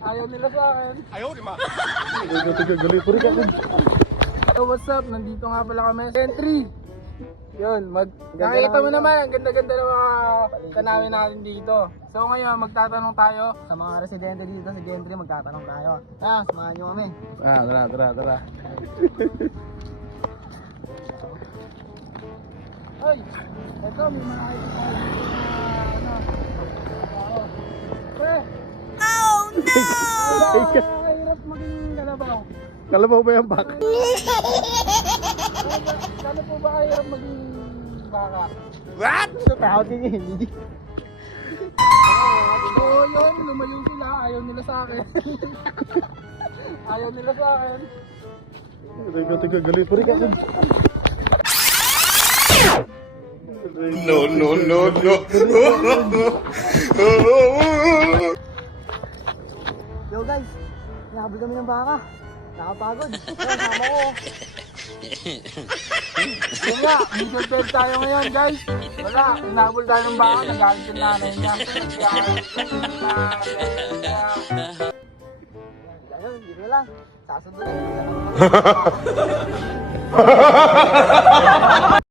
Ayaw nila sa akin. Galing po rin ako. So what's up? Nandito nga pala kami sa entry. Yun, mag nakikita mo naman ang ganda-ganda ng mga tanawin natin dito. So ngayon, magtatanong tayo. Sa mga residente dito sa Gentry, magtatanong tayo. Tara, samahan nyo kami. Ah, tara, tara, tara. Ay, eto may mga hirap maging kalabaw. Kalabaw ba yung bak? Kano po ba kahirap maging baka? Tao din yun. So yun, lumayo sila, ayaw nila sa akin. ayaw nila sa akin. Tiga, tiga, galing po rin ako. No, no, no, no. Guys, nahabol kami ng baka. Nakapagod. Yo, sama ko. Yun nga, middle bed tayo ngayon guys. Wala, inabol tayo ng baka, nagalit yung nanay niya. Ayun, dito lang. Sasundo lang.